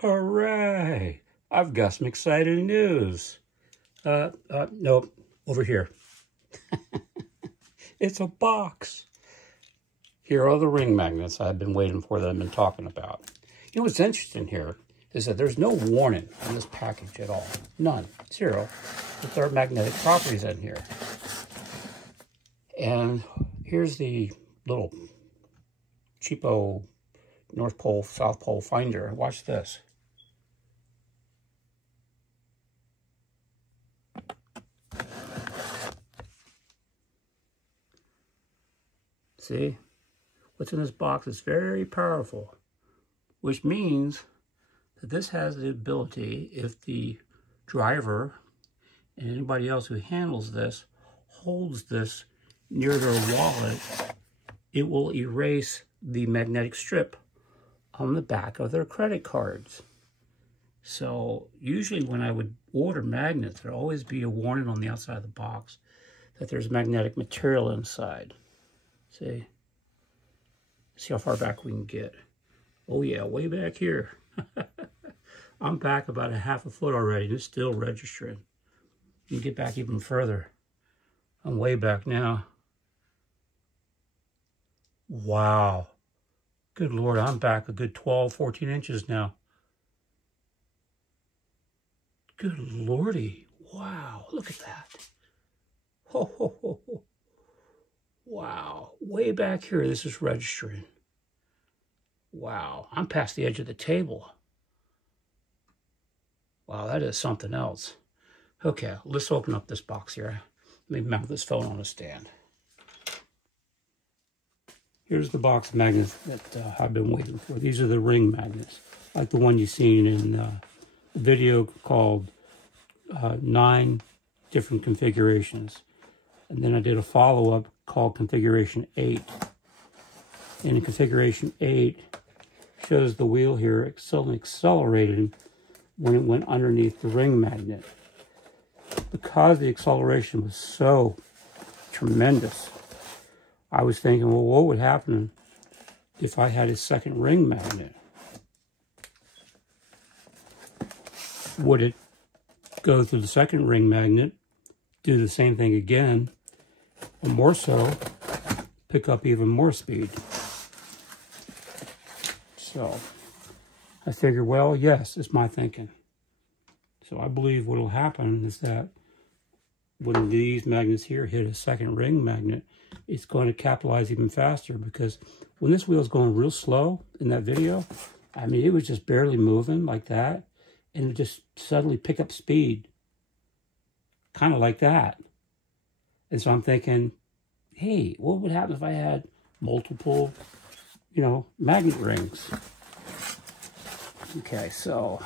Hooray! I've got some exciting news. Nope, over here. It's a box. Here are the ring magnets I've been waiting for that I've been talking about. You know what's interesting here is that there's no warning on this package at all. None. Zero. But there are magnetic properties in here. And here's the little cheapo North Pole, South Pole finder. Watch this. See? What's in this box is very powerful, which means that this has the ability, if the driver and anybody else who handles this holds this near their wallet, it will erase the magnetic strip on the back of their credit cards. So usually when I would order magnets, there'll always be a warning on the outside of the box that there's magnetic material inside. See? See how far back we can get. Oh yeah, way back here. I'm back about a half a foot already, and it's still registering. You can get back even further. I'm way back now. Wow. Good Lord, I'm back a good 12, 14 inches now. Good Lordy. Wow, look at that. Ho, ho, ho, ho. Wow, way back here, this is registering. Wow, I'm past the edge of the table. Wow, that is something else. Okay, let's open up this box here. Let me mount this phone on a stand. Here's the box of magnets that I've been waiting for. These are the ring magnets, like the one you've seen in the video called 9 different configurations. And then I did a follow-up called Configuration 8. And in Configuration 8, shows the wheel here accelerating when it went underneath the ring magnet. Because the acceleration was so tremendous, I was thinking, well, what would happen if I had a second ring magnet? Would it go through the second ring magnet, do the same thing again, or more so, pick up even more speed? So I figured, well, yes, it's my thinking. So I believe what will happen is that when these magnets here hit a second ring magnet, it's going to capitalize even faster, because when this wheel is going real slow in that video, I mean, it was just barely moving like that, and it just suddenly pick up speed, kind of like that. And so I'm thinking, hey, what would happen if I had multiple, you know, magnet rings? Okay, so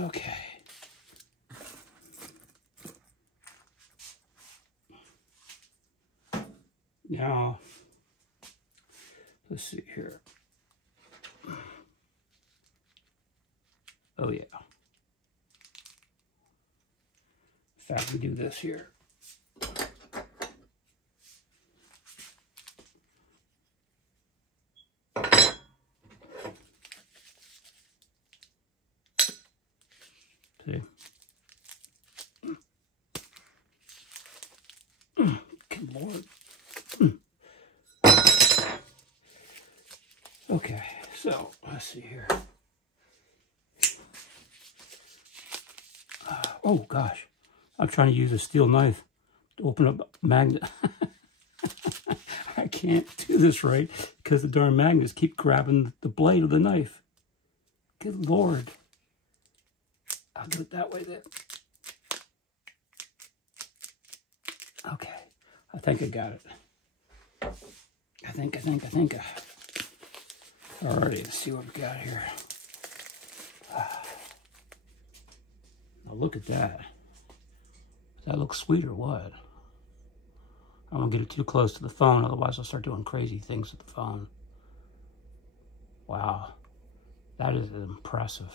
okay. Now, let's see here. Oh, yeah. In fact, we do this here. See? Good Lord. Okay, so let's see here. Oh gosh, I'm trying to use a steel knife to open up a magnet. I can't do this right because the darn magnets keep grabbing the blade of the knife. Good Lord. I'll do it that way then. Okay, I think I got it. I think. Alrighty, let's see what we got here. Now look at that. Does that look sweet or what? I don't want to get it too close to the phone, otherwise I'll start doing crazy things with the phone. Wow, that is impressive.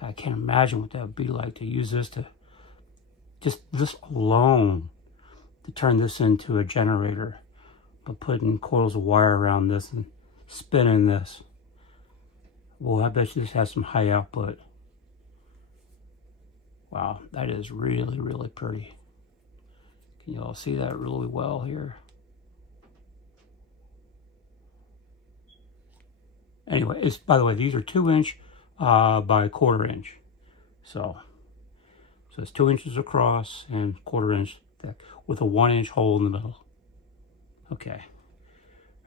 I can't imagine what that would be like to use this to just this alone to turn this into a generator, but putting coils of wire around this and spinning this. Well, I bet you this has some high output. Wow, that is really, really pretty. Can you all see that really well here? Anyway, it's, by the way, these are 2-inch by 1/4 inch. So it's 2 inches across and 1/4 inch thick with a 1-inch hole in the middle. Okay.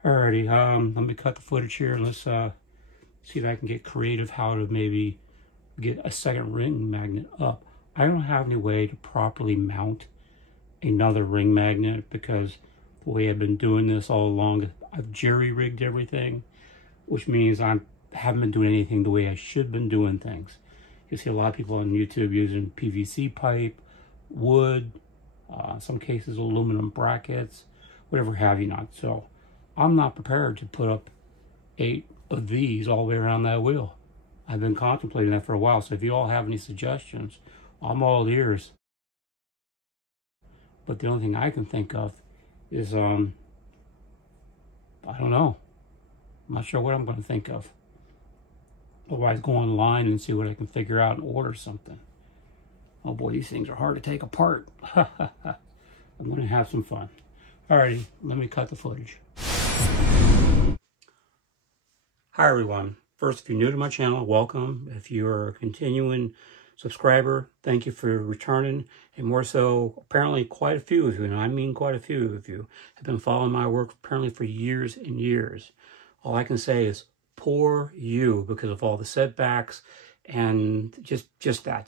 Alrighty, let me cut the footage here and let's see if I can get creative how to maybe get a second ring magnet up. I don't have any way to properly mount another ring magnet because the way I've been doing this all along, I've jerry-rigged everything, which means I haven't been doing anything the way I should have been doing things. You see a lot of people on YouTube using PVC pipe, wood, some cases aluminum brackets, whatever have you not. So I'm not prepared to put up 8 of these all the way around that wheel. I've been contemplating that for a while, so if you all have any suggestions, I'm all ears. But the only thing I can think of is, I don't know. I'm not sure what I'm going to think of. Otherwise, go online and see what I can figure out and order something. Oh boy, these things are hard to take apart. I'm going to have some fun. Alrighty, let me cut the footage. Hi everyone. First, if you're new to my channel, welcome. If you're a continuing subscriber, thank you for returning. And more so, apparently quite a few of you, and I mean quite a few of you, have been following my work apparently for years and years. All I can say is poor you because of all the setbacks and just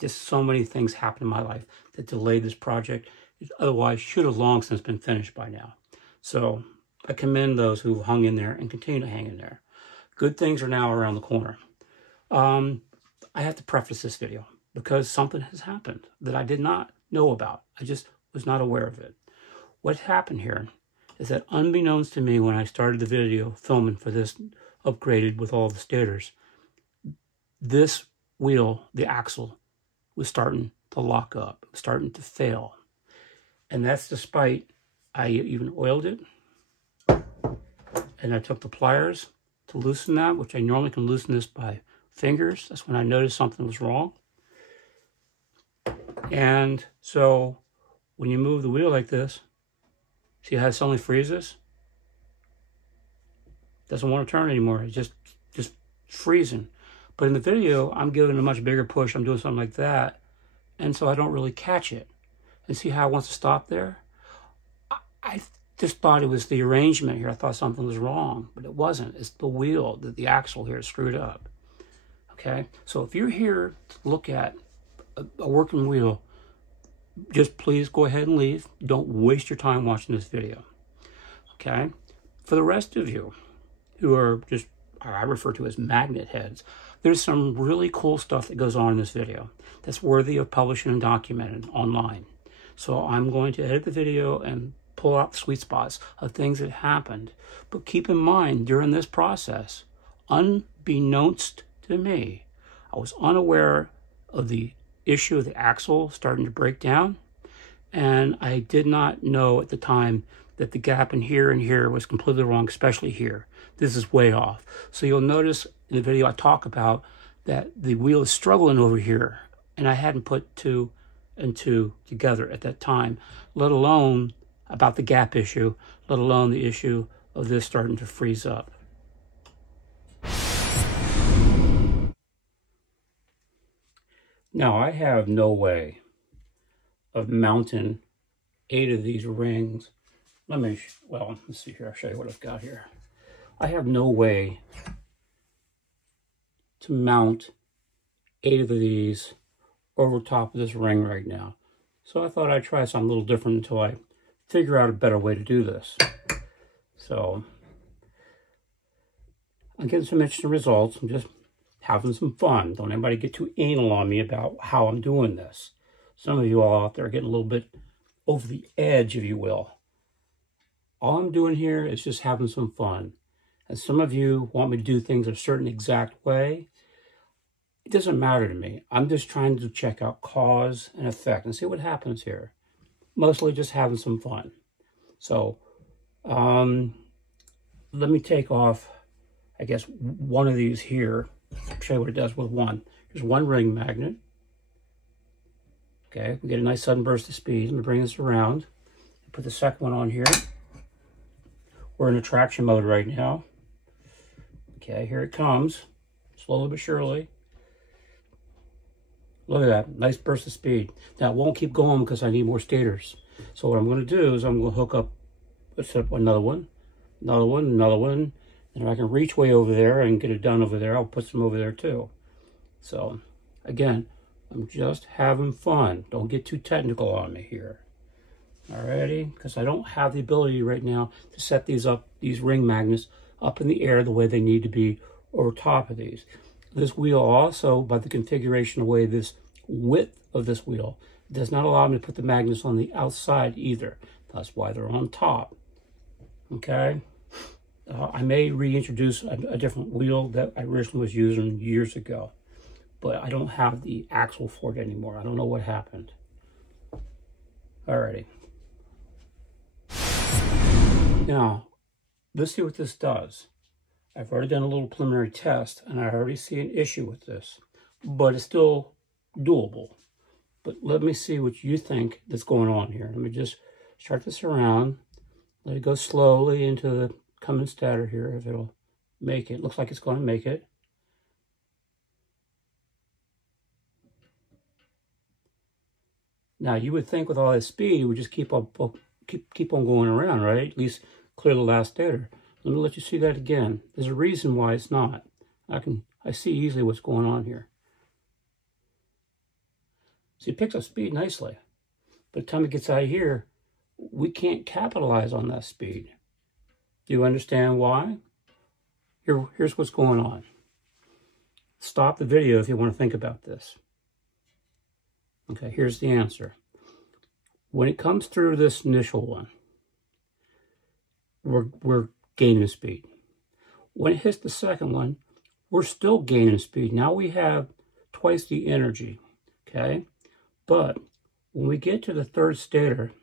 so many things happened in my life that delayed this project. It otherwise should have long since been finished by now. So I commend those who hung in there and continue to hang in there. Good things are now around the corner. I have to preface this video because something has happened that I did not know about. I just was not aware of it. What happened here is that unbeknownst to me when I started the video filming for this upgraded with all the stators, this wheel, the axle, was starting to lock up. It was starting to fail. And that's despite I even oiled it. And I took the pliers to loosen that, which I normally can loosen this by fingers. That's when I noticed something was wrong. And so when you move the wheel like this, see how it suddenly freezes? Doesn't want to turn anymore. It's just freezing. But in the video, I'm giving a much bigger push. I'm doing something like that. And so I don't really catch it. And see how it wants to stop there? I just thought it was the arrangement here. I thought something was wrong, but it wasn't. It's the wheel, the axle here is screwed up. Okay? So if you're here to look at a working wheel, just please go ahead and leave. Don't waste your time watching this video. Okay? For the rest of you who are just, I refer to as magnet heads, there's some really cool stuff that goes on in this video that's worthy of publishing and documenting online. So I'm going to edit the video and pull out the sweet spots of things that happened. But keep in mind, during this process, unbeknownst to me, I was unaware of the issue of the axle starting to break down. And I did not know at the time that the gap in here and here was completely wrong, especially here. This is way off. So you'll notice in the video I talk about that the wheel is struggling over here. And I hadn't put 2 and 2 together at that time, let alone about the gap issue, let alone the issue of this starting to freeze up. Now, I have no way of mounting 8 of these rings. Let's see here. I'll show you what I've got here. I have no way to mount 8 of these over top of this ring right now. So I thought I'd try something a little different until I figure out a better way to do this. So I'm getting some interesting results. I'm just having some fun. Don't anybody get too anal on me about how I'm doing this. Some of you all out there are getting a little bit over the edge, if you will. All I'm doing here is just having some fun. And some of you want me to do things a certain exact way. It doesn't matter to me. I'm just trying to check out cause and effect and see what happens here. Mostly just having some fun. So, let me take off, I guess, one of these here. I'll show you what it does with one. Here's one ring magnet. Okay, we get a nice sudden burst of speed. Let me bring this around. Put the second one on here. We're in attraction mode right now. Okay, here it comes. Slowly but surely. Look at that, nice burst of speed. Now it won't keep going because I need more stators. So what I'm going to do is I'm going to hook up, let's set up another one, another one, another one. And if I can reach way over there and get it done over there, I'll put some over there too. So again, I'm just having fun. Don't get too technical on me here. Alrighty, because I don't have the ability right now to set these up, these ring magnets up in the air the way they need to be over top of these. This wheel also, by the configuration, the way this width of this wheel, does not allow me to put the magnets on the outside either. That's why they're on top. Okay? I may reintroduce a different wheel that I originally was using years ago, but I don't have the axle for it anymore. I don't know what happened. Alrighty. Now, let's see what this does. I've already done a little preliminary test, and I already see an issue with this, but it's still doable. But let me see what you think that's going on here. Let me just start this around, let it go slowly into the coming stator here, if it'll make it. Looks like it's going to make it. Now, you would think with all this speed, it would just keep on going around, right? At least clear the last stator. Let me let you see that again. There's a reason why it's not. I see easily what's going on here. See, it picks up speed nicely. By the time it gets out of here, we can't capitalize on that speed. Do you understand why? Here's what's going on. Stop the video if you want to think about this. Okay, here's the answer. When it comes through this initial one, we're gaining speed. When it hits the second one, we're still gaining speed. Now we have twice the energy, okay? But when we get to the third stator,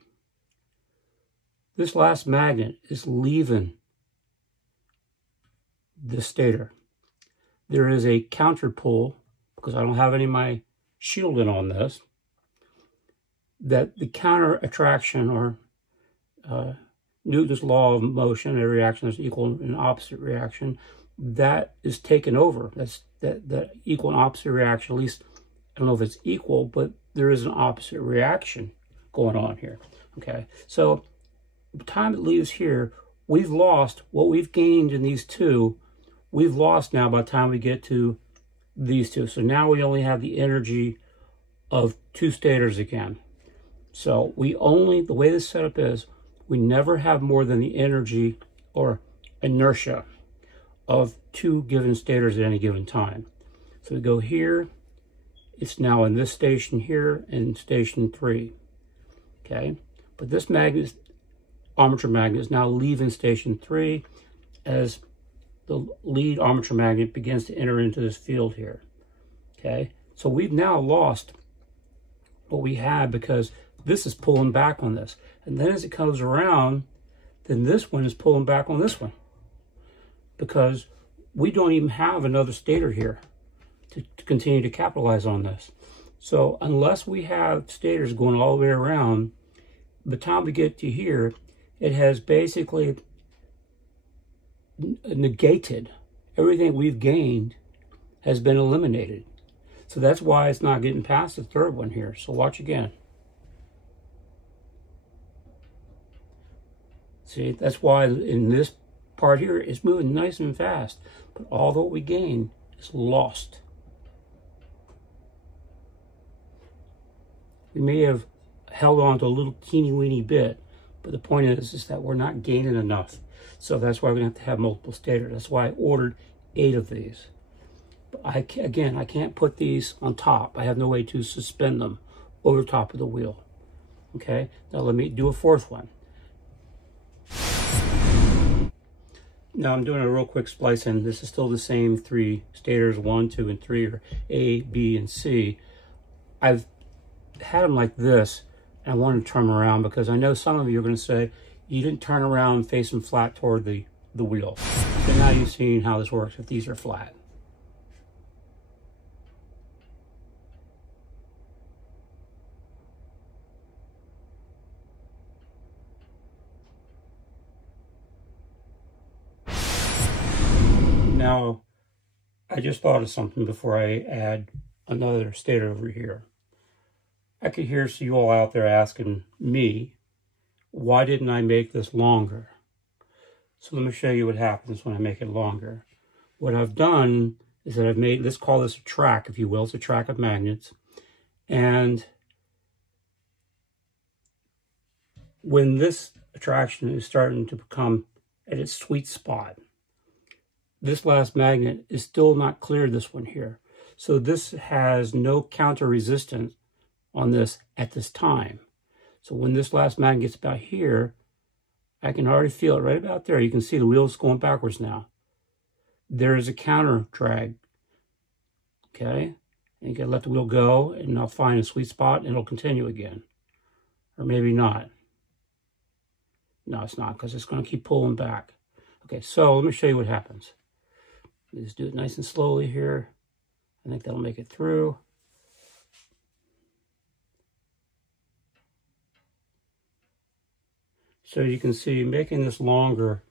this last magnet is leaving the stator. There is a counter pull, because I don't have any of my shielding on this, that the counter attraction, or Newton's law of motion, a reaction is equal and opposite reaction, that is taken over. That equal and opposite reaction, at least, I don't know if it's equal, but there is an opposite reaction going on here. Okay, so by the time it leaves here, we've lost what we've gained in these two. We've lost now by the time we get to these two. So now we only have the energy of two stators again. So we only, the way this setup is, we never have more than the energy or inertia of two given stators at any given time. So we go here, it's now in this station here and station 3. Okay, but this magnet, armature magnet, is now leaving station 3 as the lead armature magnet begins to enter into this field here. Okay, so we've now lost what we had because this is pulling back on this. And then as it comes around, then this one is pulling back on this one, because we don't even have another stator here to continue to capitalize on this. So unless we have stators going all the way around, by the time we get to here, it has basically negated everything we've gained, has been eliminated. So that's why it's not getting past the third one here. So watch again. See, that's why in this part here, it's moving nice and fast. But all that we gain is lost. We may have held on to a little teeny weeny bit, but the point is that we're not gaining enough. So that's why we're going to have multiple stators. That's why I ordered 8 of these. But I can't put these on top. I have no way to suspend them over top of the wheel. Okay, now let me do a fourth one. Now I'm doing a real quick splicing. This is still the same three stators, 1, 2, and 3, or A, B, and C. I've had them like this, and I wanted to turn them around because I know some of you are going to say, you didn't turn around and face them flat toward the wheel. So now you've seen how this works if these are flat. Now, I just thought of something before I add another stator over here. I could hear you all out there asking me, why didn't I make this longer? So let me show you what happens when I make it longer. What I've done is that I've made, let's call this a track, if you will. It's a track of magnets. And when this attraction is starting to become at its sweet spot, this last magnet is still not clear, this one here. So this has no counter resistance on this at this time. So when this last magnet gets about here, I can already feel it right about there. You can see the wheel's going backwards now. There is a counter drag. Okay? And you can let the wheel go, and I'll find a sweet spot, and it'll continue again. Or maybe not. No, it's not, because it's going to keep pulling back. Okay, so let me show you what happens. Just do it nice and slowly here. I think that'll make it through. So you can see making this longer,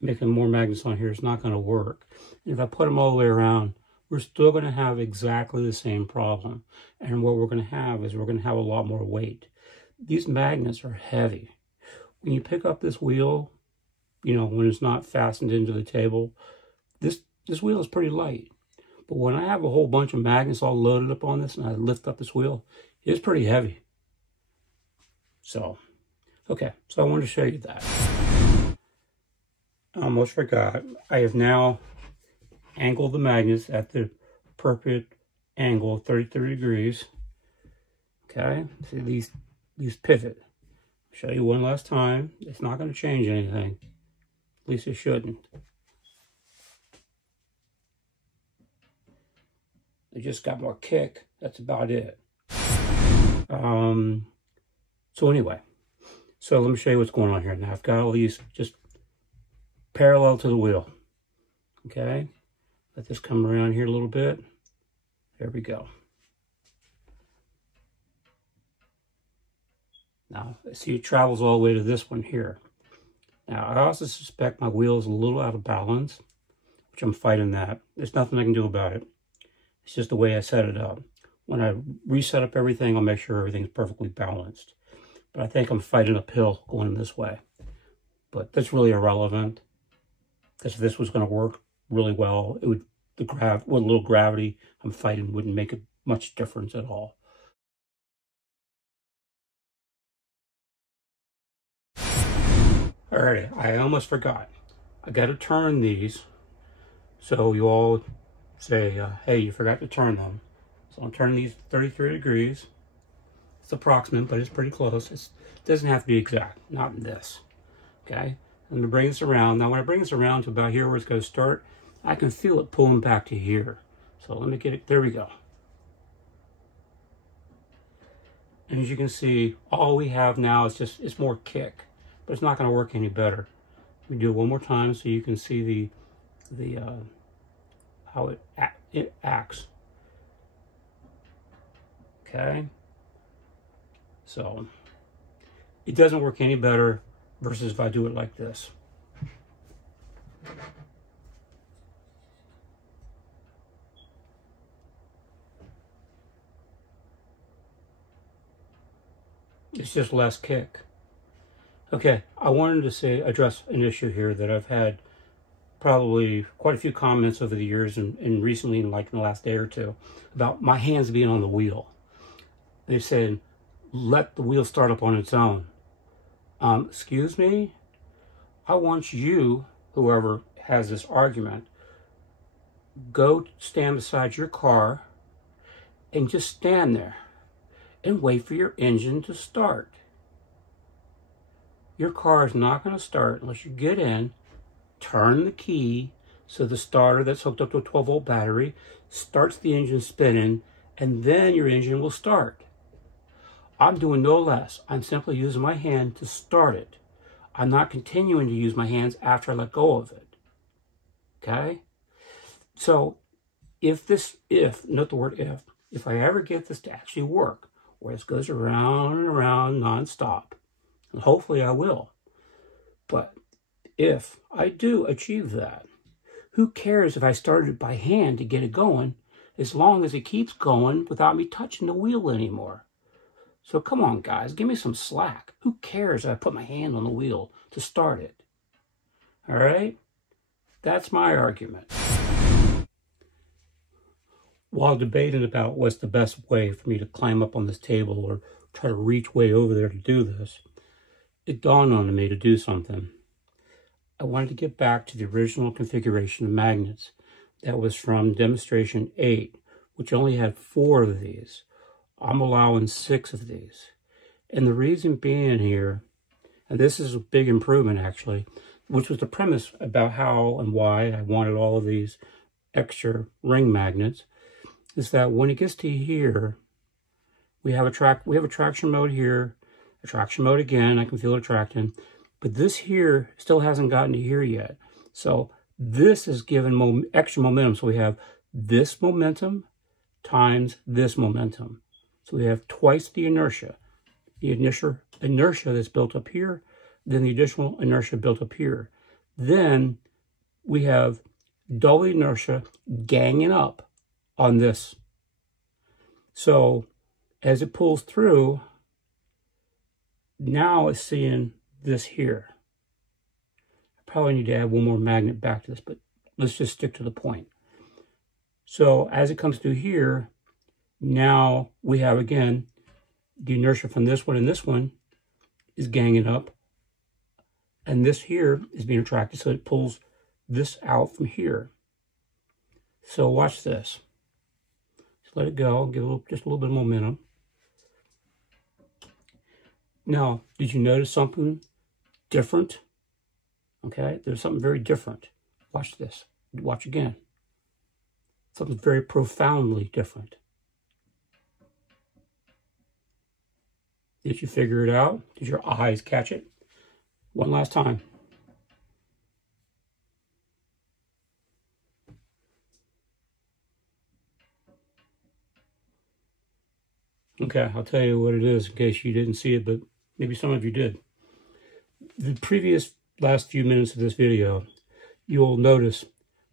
making more magnets on here is not going to work. And if I put them all the way around, we're still going to have exactly the same problem. And what we're going to have is we're going to have a lot more weight. These magnets are heavy. When you pick up this wheel, you know, when it's not fastened into the table, this wheel is pretty light. But when I have a whole bunch of magnets all loaded up on this and I lift up this wheel, it's pretty heavy. So, okay, so I wanted to show you that. I almost forgot. I have now angled the magnets at the appropriate angle of 33 degrees. Okay, see these pivot. I'll show you one last time. It's not going to change anything. At least it shouldn't. They just got more kick. That's about it. So anyway, so let me show you what's going on here. Now I've got all these just parallel to the wheel. Okay, let this come around here a little bit. There we go. Now, see, it travels all the way to this one here. Now, I also suspect my wheel is a little out of balance, which I'm fighting that. There's nothing I can do about it. It's just the way I set it up. When I reset up everything, I'll make sure everything's perfectly balanced. But I think I'm fighting uphill going this way. But that's really irrelevant, because if this was going to work really well, it would, with a little gravity I'm fighting wouldn't make much difference at all. Alrighty, I almost forgot. I got to turn these, so you all say, hey, you forgot to turn them. So I'm turning these 33 degrees. It's approximate, but it's pretty close. It doesn't have to be exact, not in this. Okay, I'm going to bring this around. Now when I bring this around to about here where it's going to start, I can feel it pulling back to here. So let me get it, there we go. And as you can see, all we have now is just, it's more kick, but it's not going to work any better. Let me do it one more time so you can see how it acts. Okay, so it doesn't work any better versus if I do it like this. It's just less kick. Okay, I wanted to address an issue here that I've had probably quite a few comments over the years and recently, like in the last day or two, about my hands being on the wheel. They said, let the wheel start up on its own. Excuse me? I want you, whoever has this argument, go stand beside your car and just stand there and wait for your engine to start. Your car is not going to start unless you get in, turn the key so the starter that's hooked up to a 12-volt battery starts the engine spinning, and then your engine will start. I'm doing no less. I'm simply using my hand to start it. I'm not continuing to use my hands after I let go of it. Okay? So note the word if I ever get this to actually work, where this goes around and around nonstop, and hopefully I will, but if I do achieve that, who cares if I started it by hand to get it going, as long as it keeps going without me touching the wheel anymore. So come on, guys, give me some slack. Who cares if I put my hand on the wheel to start it? All right? That's my argument. While debating about what's the best way for me to climb up on this table or try to reach way over there to do this, it dawned on me to do something. I wanted to get back to the original configuration of magnets that was from demonstration 8, which only had 4 of these. I'm allowing 6 of these. And the reason being here, and this is a big improvement actually, which was the premise about how and why I wanted all of these extra ring magnets, is that when it gets to here, we have a traction mode here, a traction mode again, I can feel it attracting, but this here still hasn't gotten to here yet. So this is given extra momentum. So we have this momentum times this momentum. So we have twice the inertia. The inertia that's built up here, then the additional inertia built up here. Then we have double inertia ganging up on this. So as it pulls through, now it's seeing this here. I probably need to add one more magnet back to this, but let's just stick to the point. So as it comes through here, now we have, again, the inertia from this one and this one is ganging up. And this here is being attracted, so it pulls this out from here. So watch this. Just let it go, give it just a little bit of momentum. Now, did you notice something different? Okay, there's something very different. Watch this. Watch again. Something very profoundly different. Did you figure it out? Did your eyes catch it? One last time. Okay, I'll tell you what it is in case you didn't see it, but maybe some of you did. The last few minutes of this video, you'll notice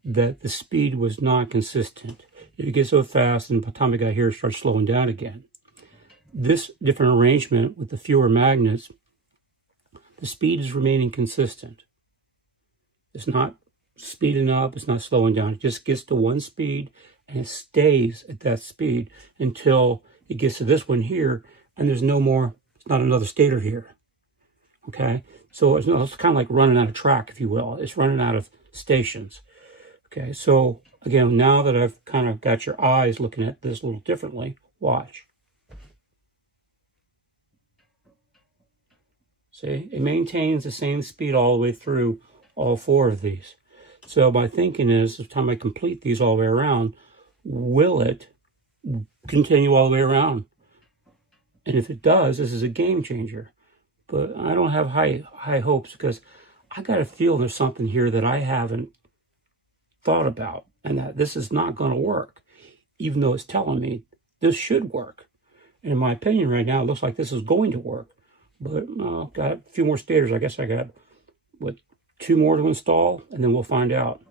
that the speed was not consistent. It gets so fast, and by the time I got here, it starts slowing down again. This different arrangement with the fewer magnets, the speed is remaining consistent. It's not speeding up, it's not slowing down. It just gets to one speed, and it stays at that speed until it gets to this one here, and there's no more, it's not another stator here. Okay, so it's kind of like running out of track, if you will. It's running out of stations. Okay, so again, now that I've kind of got your eyes looking at this a little differently, watch. See, it maintains the same speed all the way through all 4 of these. So my thinking is, by the time I complete these all the way around, will it continue all the way around? And if it does, this is a game changer. But I don't have high hopes, because I got a feel there's something here that I haven't thought about, and that this is not going to work, even though it's telling me this should work. And in my opinion right now, it looks like this is going to work. But got a few more stators. I guess I got, what, 2 more to install, and then we'll find out.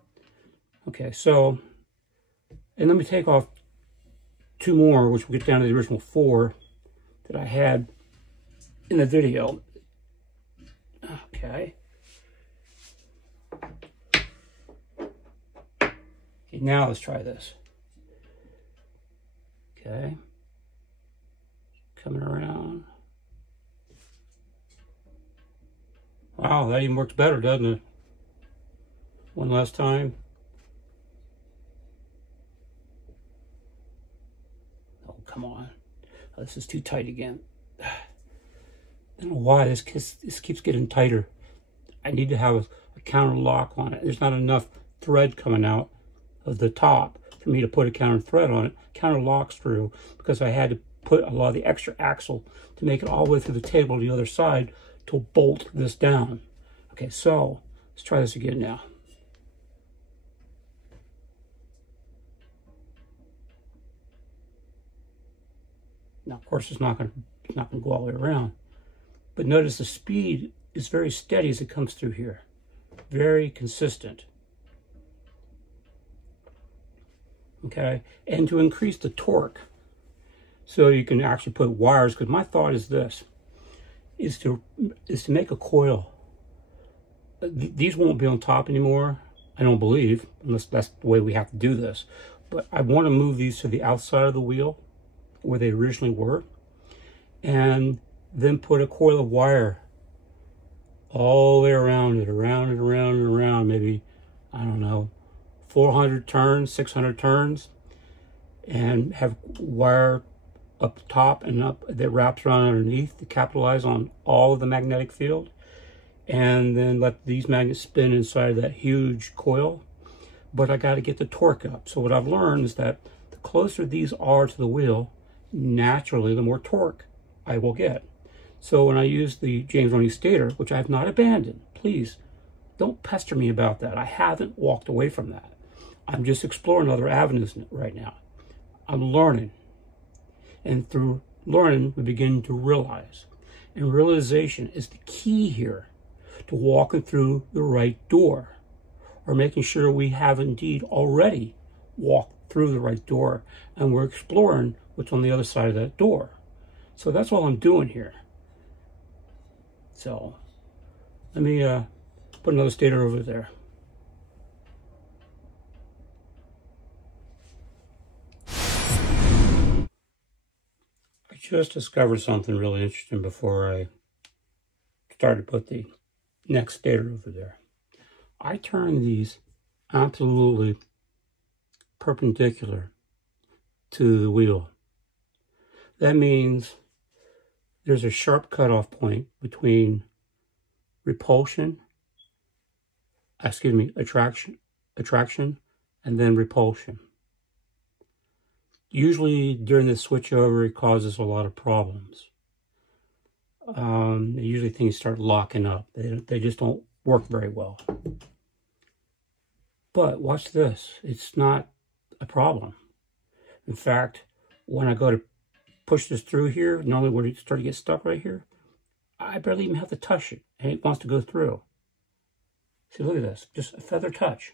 Okay, so, and let me take off 2 more, which will get down to the original 4 that I had in the video. Okay. Okay, now let's try this. Okay. Coming around. Wow, that even works better, doesn't it? One last time. Oh, come on. Oh, this is too tight again. I don't know why this keeps getting tighter. I need to have a a counter lock on it. There's not enough thread coming out of the top for me to put a counter thread on it. Counter locks through because I had to put a lot of the extra axle to make it all the way through the table to the other side to bolt this down. Okay, so let's try this again now. Now, of course, it's not going to go all the way around. But notice the speed is very steady as it comes through here. Very consistent. Okay, and to increase the torque, so you can actually put wires, because my thought is this, is to make a coil. These won't be on top anymore, I don't believe, unless that's the way we have to do this. But I want to move these to the outside of the wheel, where they originally were, and then put a coil of wire all the way around it, around and around and around, maybe, I don't know, 400 turns, 600 turns, and have wire up top and up that wraps around underneath to capitalize on all of the magnetic field, and then let these magnets spin inside of that huge coil. But I got to get the torque up. So what I've learned is that the closer these are to the wheel, naturally the more torque I will get. So when I use the James Roney stator, which I have not abandoned, please don't pester me about that. I haven't walked away from that. I'm just exploring other avenues right now. I'm learning. And through learning, we begin to realize. And realization is the key here to walking through the right door, or making sure we have indeed already walked through the right door and we're exploring what's on the other side of that door. So that's all I'm doing here. So let me put another stator over there. I just discovered something really interesting before I started to put the next stator over there. I turn these absolutely perpendicular to the wheel. That means there's a sharp cutoff point between attraction, and then repulsion. Usually during the switchover, it causes a lot of problems. Usually things start locking up. They just don't work very well. But watch this. It's not a problem. In fact, when I go to push this through here, normally when it starts to get stuck right here, I barely even have to touch it, and it wants to go through. See, look at this. Just a feather touch.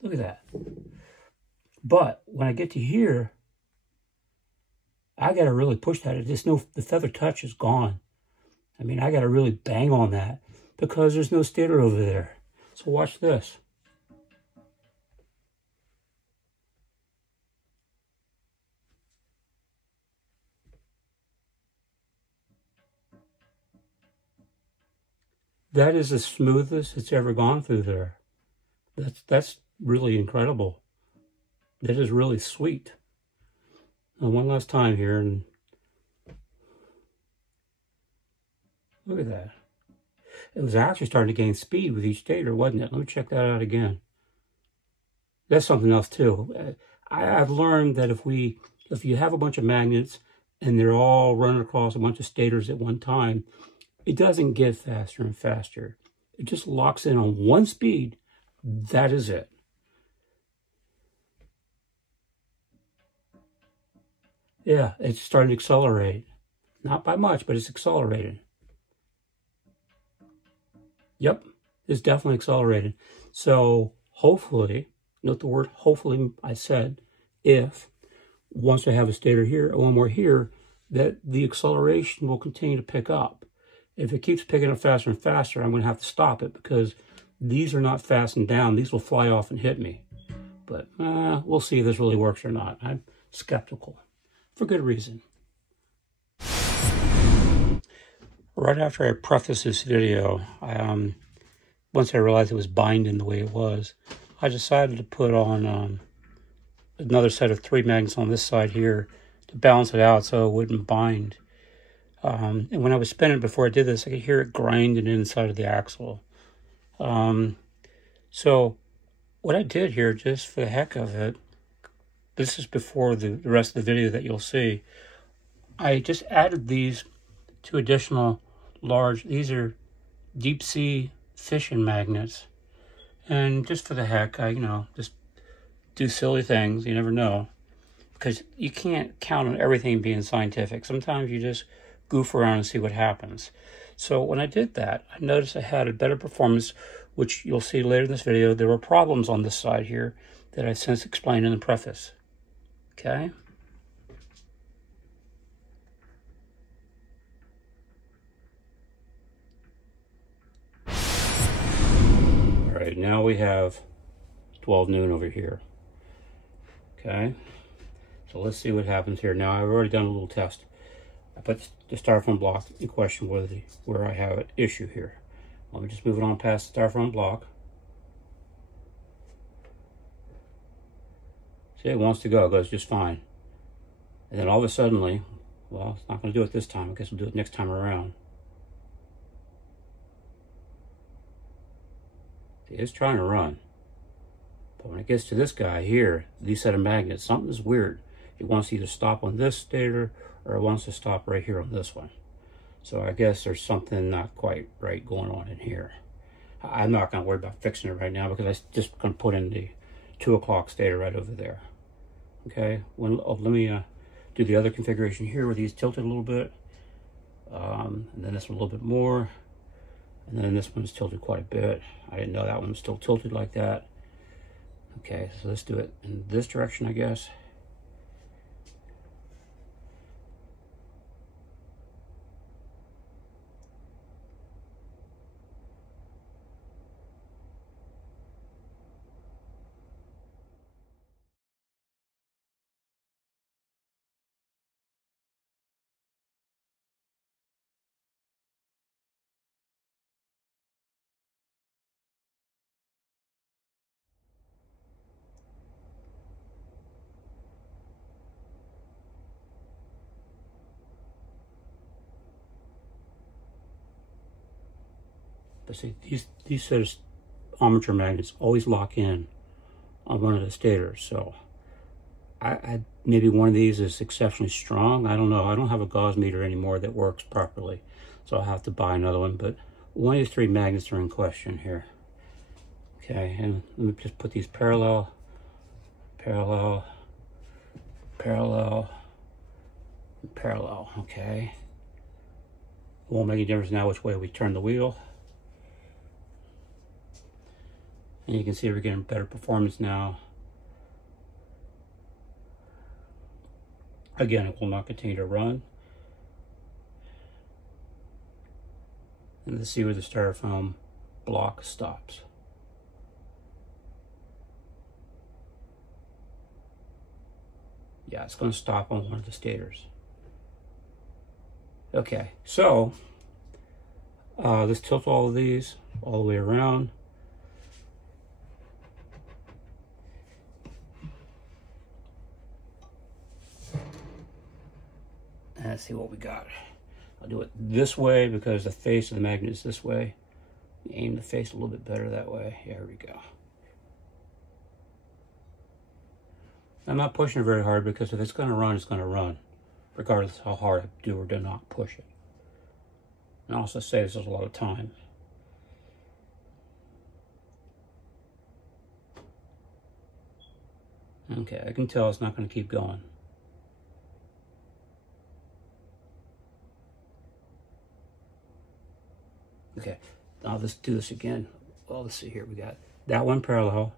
Look at that. But when I get to here, I got to really push that. The feather touch is gone. I mean, I got to really bang on that because there's no stator over there. So watch this. That is the smoothest it's ever gone through there. That's really incredible. That is really sweet. Now, one last time here, and look at that. It was actually starting to gain speed with each stator, wasn't it? Let me check that out again. That's something else too. I've learned that if you have a bunch of magnets and they're all running across a bunch of stators at one time, it doesn't get faster and faster. It just locks in on one speed. That is it. Yeah, it's starting to accelerate. Not by much, but it's accelerating. Yep, it's definitely accelerated. So hopefully, note the word hopefully I said, if once I have a stator here and one more here, that the acceleration will continue to pick up. If it keeps picking up faster and faster, I'm going to have to stop it because these are not fastened down. These will fly off and hit me. But we'll see if this really works or not. I'm skeptical. For good reason. Right after I prefaced this video, once I realized it was binding the way it was, I decided to put on another set of 3 magnets on this side here to balance it out so it wouldn't bind. And when I was spinning before I did this, I could hear it grinding inside of the axle. So what I did here, just for the heck of it, this is before the rest of the video that you'll see, I just added these two additional large, these are deep sea fishing magnets. And just for the heck, I, just do silly things, you never know. Because you can't count on everything being scientific. Sometimes you just goof around and see what happens. So when I did that, I noticed I had a better performance, which you'll see later in this video. There were problems on this side here that I've since explained in the preface. Okay? All right, now we have 12 noon over here. Okay? So let's see what happens here. Now, I've already done a little test. I put the styrofoam block in question where I have an issue here. Let me just move it on past the styrofoam block. See, it wants to go. It goes just fine. And then all of a sudden, well, it's not going to do it this time. I guess we'll do it next time around. See, it's trying to run. But when it gets to this guy here, these set of magnets, something's weird. It wants to either stop on this stator or it wants to stop right here on this one. So I guess there's something not quite right going on in here. I'm not going to worry about fixing it right now because I'm just going to put in the 2 o'clock stator right over there. Okay, let me do the other configuration here where these tilted a little bit. And then this one a little bit more. And then this one's tilted quite a bit. I didn't know that one was still tilted like that. Okay, so let's do it in this direction, I guess. But see, these set of armature magnets always lock in on one of the stators. So I maybe one of these is exceptionally strong. I don't know. I don't have a gauge meter anymore that works properly, so I'll have to buy another one. But one of these 3 magnets are in question here. Okay, and let me just put these parallel, parallel, parallel, and parallel. Okay. Won't make any difference now which way we turn the wheel. And you can see we're getting better performance now. Again, it will not continue to run. And let's see where the styrofoam block stops. Yeah, it's going to stop on one of the stators. Okay, so let's tilt all of these all the way around. And let's see what we got. I'll do it this way because the face of the magnet is this way. Aim the face a little bit better that way. There we go. I'm not pushing it very hard because if it's going to run, it's going to run, regardless of how hard I do or do not push it. And also saves us a lot of time. Okay, I can tell it's not going to keep going. Okay, now let's do this again. Well, let's see here. We got that one parallel.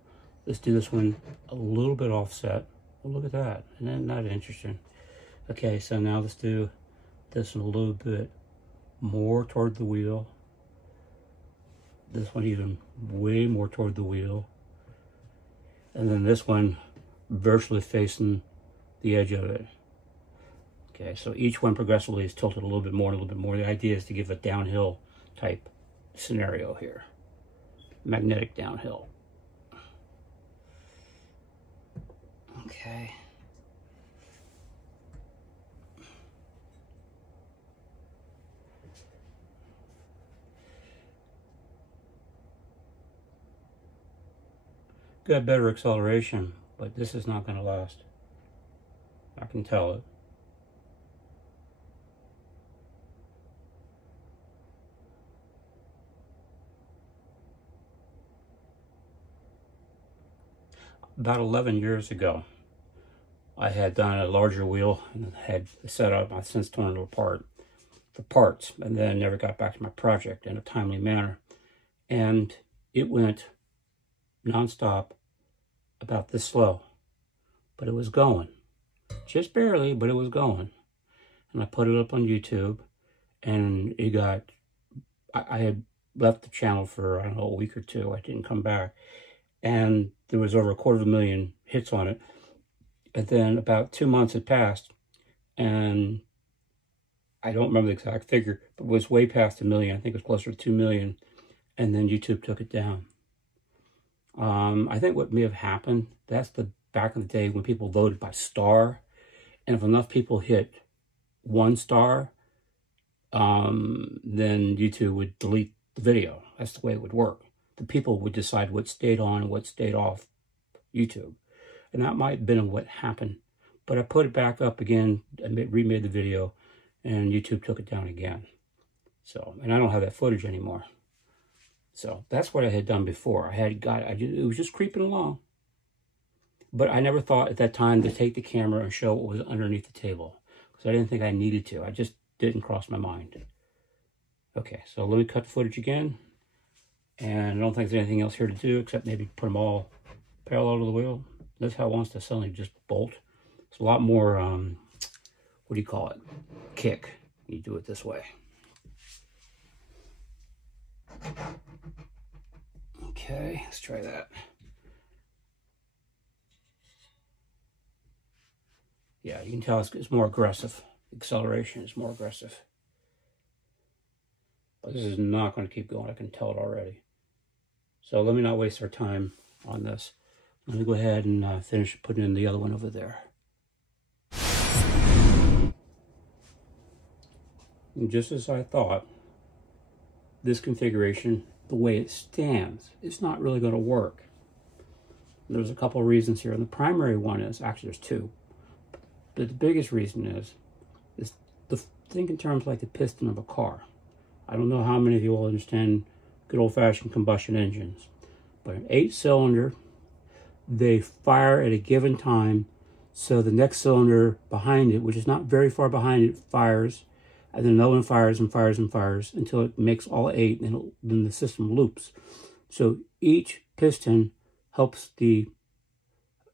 Let's do this one a little bit offset. Oh, look at that. Isn't that interesting? Okay, so now let's do this one a little bit more toward the wheel. This one even way more toward the wheel. And then this one virtually facing the edge of it. Okay, so each one progressively is tilted a little bit more and a little bit more. The idea is to give a downhill type scenario here. Magnetic downhill. Okay. got better acceleration, but this is not going to last. I can tell it. About 11 years ago, I had done a larger wheel and had set up. I've since torn it apart for parts, and then never got back to my project in a timely manner. And it went nonstop, about this slow, but it was going. Just barely, but it was going. And I put it up on YouTube, and it got, I had left the channel for, I don't know, a week or two. I didn't come back. And there was over 250,000 hits on it. And then about 2 months had passed, and I don't remember the exact figure, but it was way past 1 million. I think it was closer to 2 million. And then YouTube took it down. I think what may have happened, that's the back in the day when people voted by star. And if enough people hit 1 star, then YouTube would delete the video. That's the way it would work. The people would decide what stayed on and what stayed off YouTube. And that might have been what happened. But I put it back up again, I remade the video, and YouTube took it down again. So, and I don't have that footage anymore. So that's what I had done before. It was just creeping along. But I never thought at that time to take the camera and show what was underneath the table, because I didn't think I needed to. I just didn't cross my mind. Okay, so let me cut the footage again. And I don't think there's anything else here to do except maybe put them all parallel to the wheel. That's how it wants to suddenly just bolt. It's a lot more, what do you call it? Kick. You do it this way. Okay, let's try that. Yeah, you can tell it's more aggressive. Acceleration is more aggressive. But this is not going to keep going. I can tell it already. So let me not waste our time on this. Let me go ahead and finish putting in the other one over there. And just as I thought, this configuration, the way it stands, it's not really going to work. There's a couple of reasons here. And the primary one is, actually there's two. But the biggest reason is think in terms like the piston of a car. I don't know how many of you will understand good old-fashioned combustion engines. But an 8-cylinder, they fire at a given time, so the next cylinder behind it, which is not very far behind it, fires, and then another one fires and fires and fires until it makes all 8, and then the system loops. So each piston helps the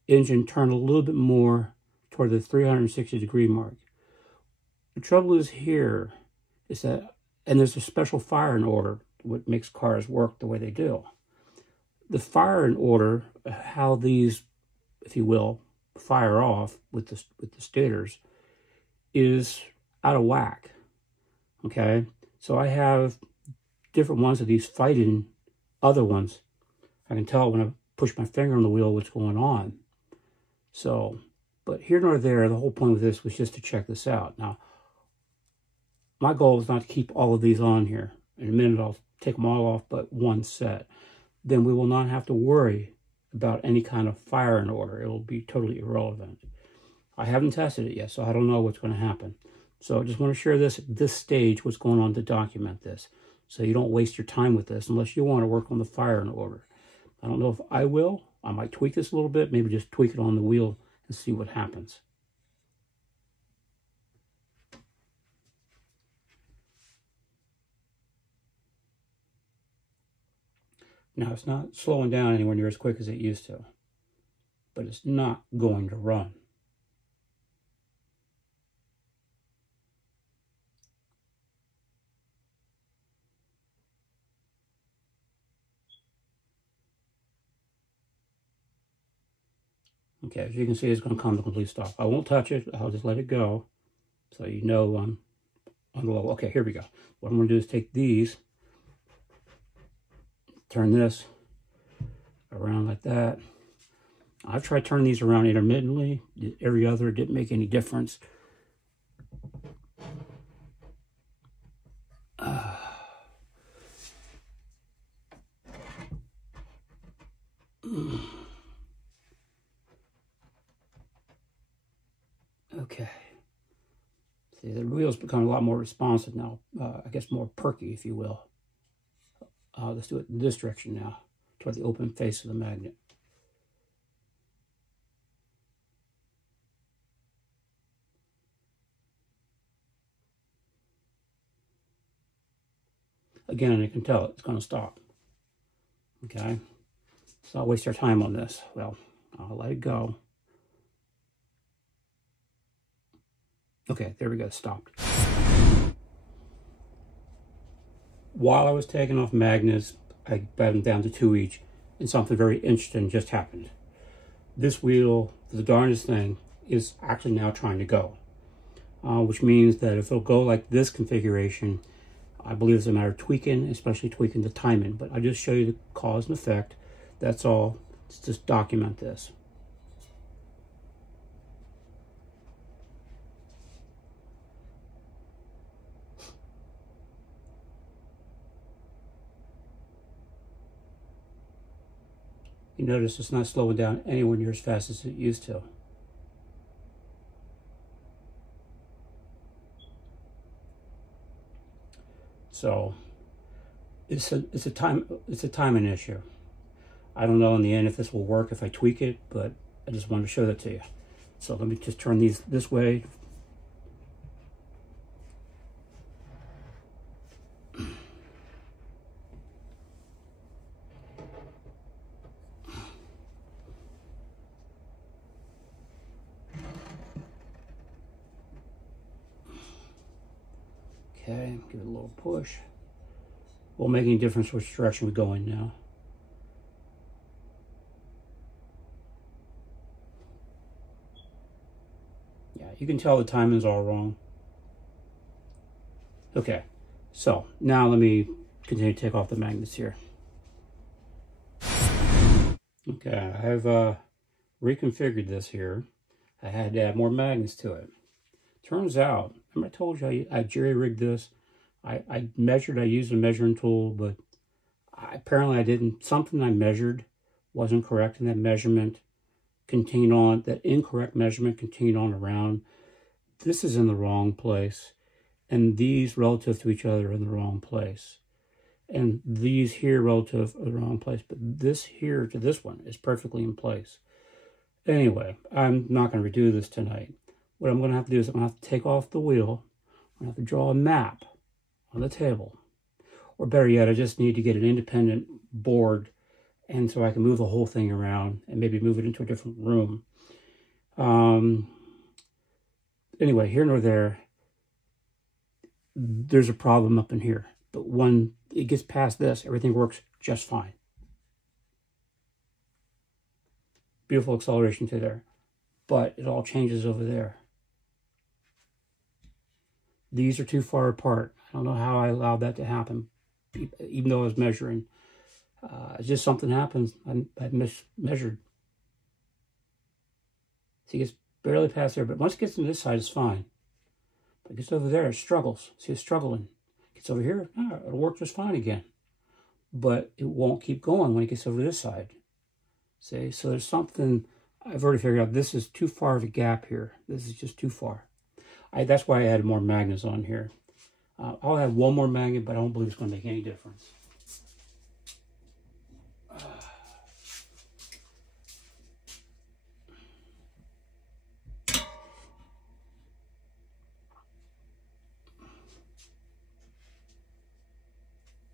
engine turn a little bit more toward the 360-degree mark. The trouble is here is that, and there's a special firing order, what makes cars work the way they do. The firing order, how these, if you will, fire off with the stators, is out of whack. Okay, so I have different ones of these fighting other ones. I can tell when I push my finger on the wheel what's going on. So, but here nor there, the whole point of this was just to check this out. Now, my goal is not to keep all of these on here. In a minute, I'll take them all off but one set. Then we will not have to worry about any kind of firing order. It will be totally irrelevant. I haven't tested it yet, so I don't know what's going to happen. So I just want to share this at this stage, what's going on to document this. So you don't waste your time with this unless you want to work on the firing order. I don't know if I will. I might tweak this a little bit, maybe just tweak it on the wheel and see what happens. Now, it's not slowing down anywhere near as quick as it used to, but it's not going to run. Okay, as you can see, it's going to come to a complete stop. I won't touch it. I'll just let it go so you know on the level. Okay, here we go. What I'm going to do is take these, turn this around like that. I've tried turning these around intermittently. Every other didn't make any difference. Okay. See, the wheel's become a lot more responsive now. I guess more perky, if you will. Let's do it in this direction now, toward the open face of the magnet. Again, you can tell it's going to stop. Okay, so I'll waste our time on this. Well, I'll let it go. Okay, there we go, stopped. While I was taking off magnets, I got them down to 2 each, and something very interesting just happened. This wheel, the darndest thing, is actually now trying to go, which means that if it'll go like this configuration, I believe it's a matter of tweaking, especially tweaking the timing. But I'll just show you the cause and effect. That's all. Let's just document this. You notice it's not slowing down anywhere near as fast as it used to. So it's a timing issue. I don't know in the end if this will work if I tweak it, but I just wanted to show that to you. So let me just turn these this way. Okay, give it a little push. Won't make any difference which direction we go in now. Yeah, you can tell the timing's all wrong. Okay, so now let me continue to take off the magnets here. Okay, I've reconfigured this here. I had to add more magnets to it. Turns out, remember I told you I jerry-rigged this? I measured, I used a measuring tool, but apparently I didn't, something I measured wasn't correct, and that measurement continued on, that incorrect measurement continued on around. This is in the wrong place, and these relative to each other are in the wrong place. And these here relative are the wrong place, but this here to this one is perfectly in place. Anyway, I'm not going to redo this tonight. What I'm going to have to do is I'm going to have to take off the wheel. I'm going to have to draw a map on the table. Or better yet, I just need to get an independent board, and so I can move the whole thing around and maybe move it into a different room. Anyway, here nor there, there's a problem up in here. But when it gets past this, everything works just fine. Beautiful acceleration to there. But it all changes over there. These are too far apart. I don't know how I allowed that to happen, even though I was measuring. Just something happens. I mismeasured. See, it gets barely past there, but once it gets to this side, it's fine. But it gets over there, it struggles. See, it's struggling. It gets over here, it'll work just fine again. But it won't keep going when it gets over to this side. See, so there's something, I've already figured out, this is too far of a gap here. This is just too far. That's why I added more magnets on here. I'll add one more magnet, but I don't believe it's going to make any difference.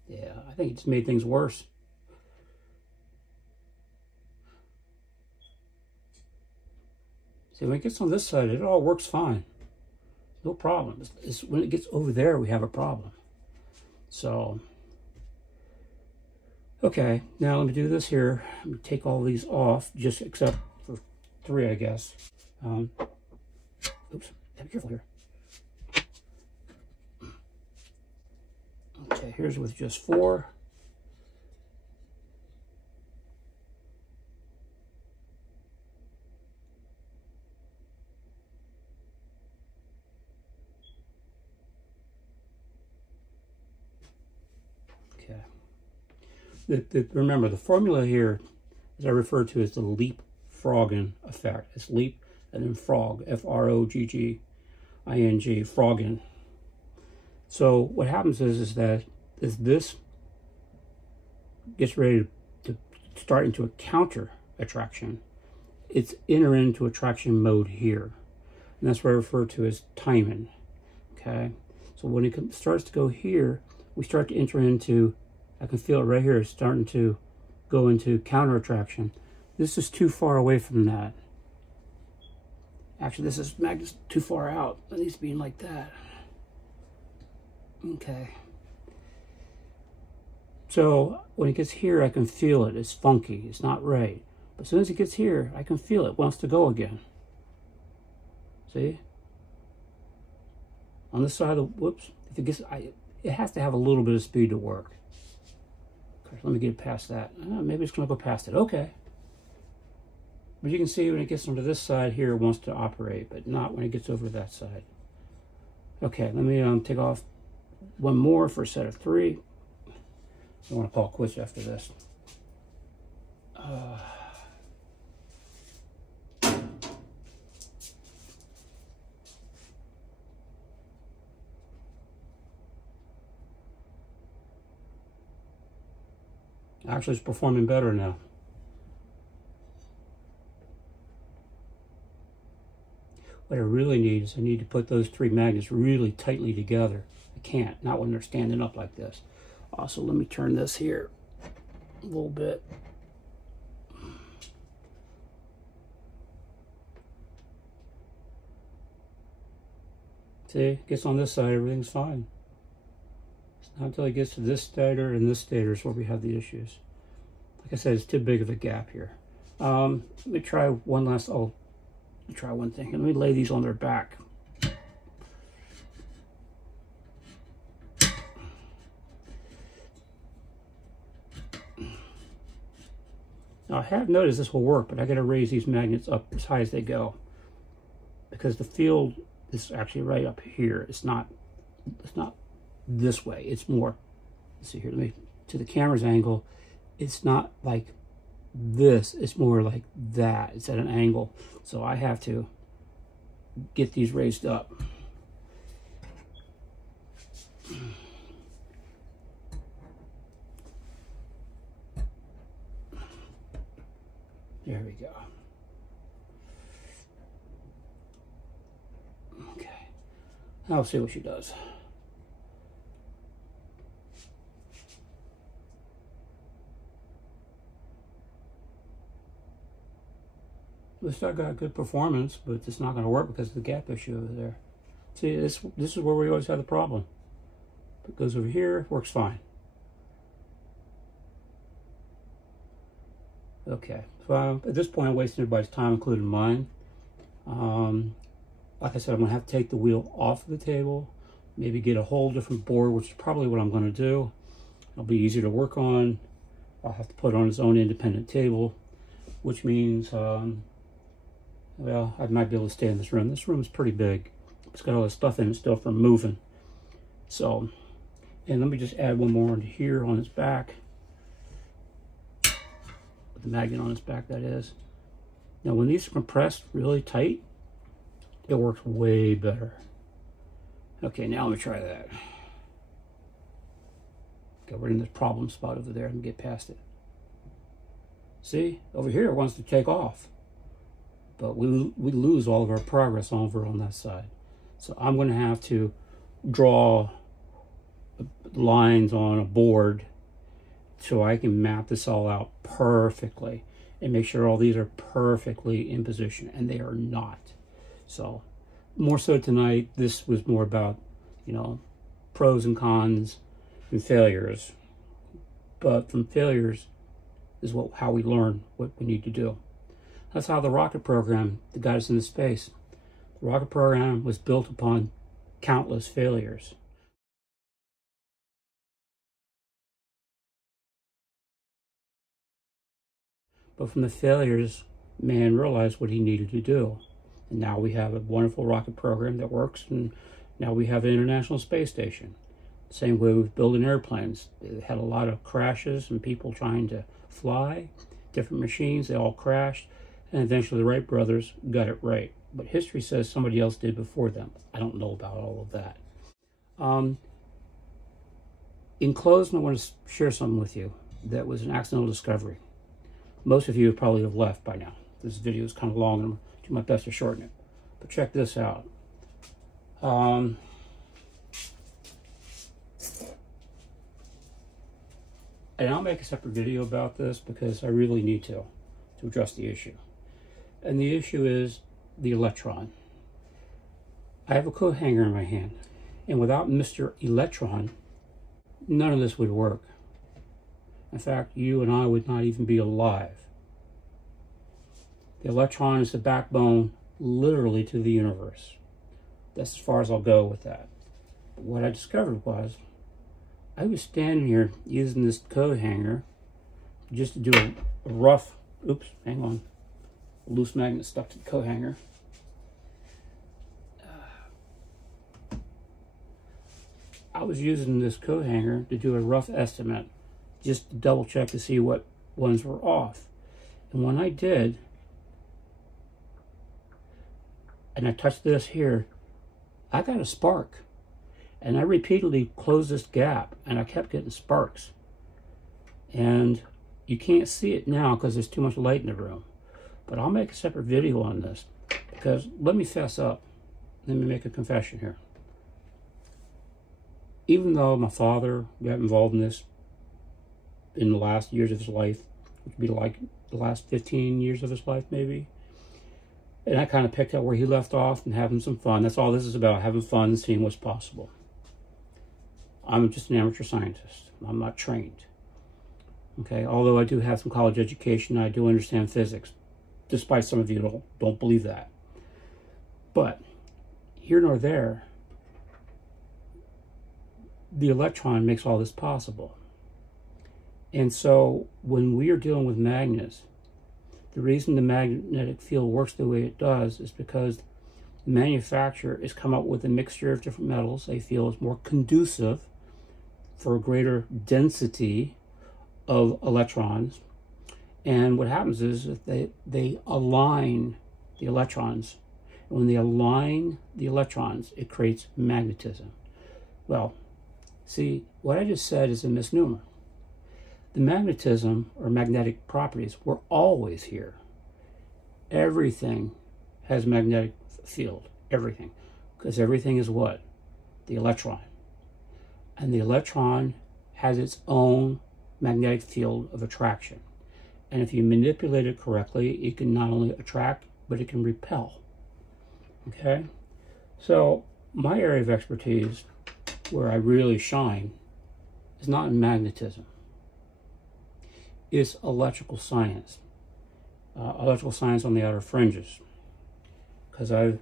Yeah, I think it's made things worse. See, when it gets on this side, it all works fine. No problem. It's when it gets over there, we have a problem. So, okay, now let me do this here. Let me take all these off, just except for 3, I guess. Oops, be careful here. Okay, here's with just 4. Remember, the formula here, as I refer to, is the leapfrogging effect. It's leap, and then frog, F-R-O-G-G-I-N-G, frogging. So what happens is that as this gets ready to start into a counter attraction, it's enter into attraction mode here. And that's what I refer to as timing. Okay? So when it starts to go here, we start to enter into, I can feel it right here, it's starting to go into counter attraction. This is too far away from that. Actually, this is magnet's too far out. It needs to be like that. Okay. So when it gets here, I can feel it. It's funky. It's not right. But as soon as it gets here, I can feel it wants to go again. See? On this side of the, whoops, if it gets, it has to have a little bit of speed to work. Okay, let me get past that. Maybe it's going to go past it. Okay. But you can see when it gets onto this side here, it wants to operate, but not when it gets over to that side. Okay, let me take off one more for a set of 3. I want to call quits after this. Actually, it's performing better now. What I really need is I need to put those 3 magnets really tightly together. I can't, not when they're standing up like this. Also, let me turn this here a little bit. See, it gets on this side, everything's fine. It's not until it gets to this stator and this stator is where we have the issues. Like I said, it's too big of a gap here. Let me try one last, let me try one thing. Let me lay these on their back. Now I have noticed this will work, but I got to raise these magnets up as high as they go because the field is actually right up here. It's not this way. It's more, let's see here, let me, to the camera's angle, it's not like this, it's more like that. It's at an angle. So I have to get these raised up. There we go. Okay. I'll see what she does. This got good performance, but it's not going to work because of the gap issue over there. See, this is where we always have the problem. It goes over here, works fine. Okay, so at this point I'm wasting everybody's time, including mine. Like I said, I'm going to have to take the wheel off of the table, maybe get a whole different board, which is probably what I'm going to do. It'll be easier to work on. I'll have to put it on its own independent table, which means, well, I might be able to stay in this room. This room is pretty big. It's got all this stuff in it still from moving. So, and let me just add one more into here on its back. With the magnet on its back, that is. Now, when these are compressed really tight, it works way better. Okay, now let me try that. Okay, we're in this problem spot over there and get past it. See, over here it wants to take off. But we lose all of our progress over on that side. So I'm going to have to draw lines on a board so I can map this all out perfectly and make sure all these are perfectly in position, and they are not. So more so tonight, this was more about, you know, pros and cons and failures. But from failures is how we learn what we need to do. That's how the rocket program that got us into space. The rocket program was built upon countless failures. But from the failures, man realized what he needed to do. And now we have a wonderful rocket program that works, and now we have an International Space Station. Same way with building airplanes. They had a lot of crashes and people trying to fly, different machines, they all crashed. And eventually the Wright brothers got it right. but history says somebody else did before them. I don't know about all of that. In closing, I want to share something with you that was an accidental discovery. Most of you probably have left by now. This video is kind of long, and I'm going to do my best to shorten it. But check this out. And I'll make a separate video about this because I really need to address the issue. And the issue is the electron. I have a coat hanger in my hand, and without Mr. Electron, none of this would work. In fact, you and I would not even be alive. The electron is the backbone, literally, to the universe. That's as far as I'll go with that. But what I discovered was, I was standing here using this coat hanger just to do a rough, oops, hang on, a loose magnet stuck to the coat hanger. I was using this coat hanger to do a rough estimate, just to double check to see what ones were off. And when I did, and I touched this here, I got a spark. And I repeatedly closed this gap, and I kept getting sparks. And you can't see it now because there's too much light in the room. But I'll make a separate video on this, because let me fess up. Let me make a confession here. Even though my father got involved in this in the last years of his life, which would be like the last 15 years of his life maybe, and I kind of picked up where he left off and having some fun. That's all this is about, having fun and seeing what's possible. I'm just an amateur scientist. I'm not trained. Okay, although I do have some college education, I do understand physics, despite some of you don't believe that. But here nor there, the electron makes all this possible. And so when we are dealing with magnets, the reason the magnetic field works the way it does is because the manufacturer has come up with a mixture of different metals they feel is more conducive for a greater density of electrons. And what happens is that they align the electrons. And when they align the electrons, it creates magnetism. Well, see, what I just said is a misnomer. The magnetism, or magnetic properties, were always here. Everything has magnetic field. Everything. Because everything is what? The electron. And the electron has its own magnetic field of attraction. And if you manipulate it correctly, it can not only attract, but it can repel. Okay? So, my area of expertise, where I really shine, is not in magnetism. It's electrical science. Electrical science on the outer fringes. Because I've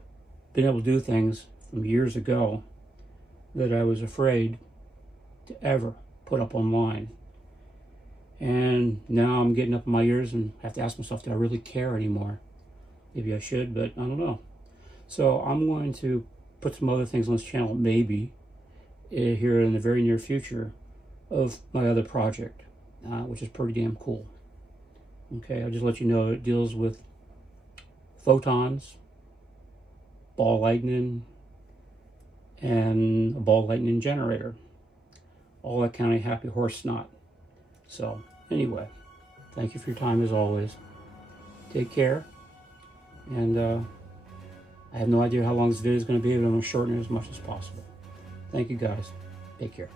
been able to do things from years ago that I was afraid to ever put up online. And now I'm getting up in my ears and have to ask myself, do I really care anymore? Maybe I should, but I don't know. So I'm going to put some other things on this channel, maybe, here in the very near future, of my other project, which is pretty damn cool. Okay, I'll just let you know it deals with photons, ball lightning, and a ball lightning generator. All that kind of happy horse snot. So, anyway, thank you for your time as always. Take care. And I have no idea how long this video is going to be, but I'm going to shorten it as much as possible. Thank you guys. Take care.